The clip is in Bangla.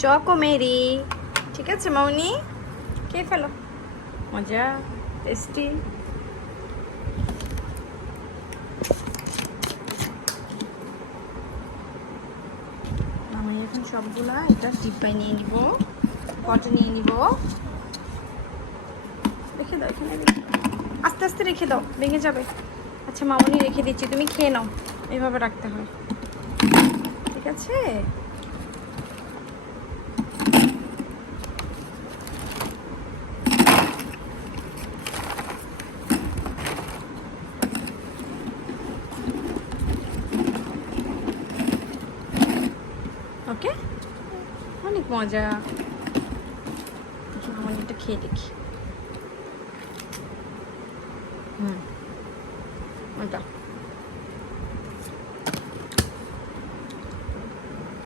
Choco Mary. ঠিক আছে মামনি, খেয়ে ফেলো। মজা, টেস্টি। আমি এখন সবগুলা এটা টিপাই নিয়ে নিব, পটে নিয়ে নিব। রেখে দাও এখানে, আস্তে আস্তে রেখে দাও, ভেঙে যাবে। আচ্ছা মামনি রেখে দিচ্ছি, তুমি খেয়ে নাও। এভাবে রাখতে হয়, ঠিক আছে? ওকে, অনেক মজা। মামনি এটা খেয়ে দেখি। ওটা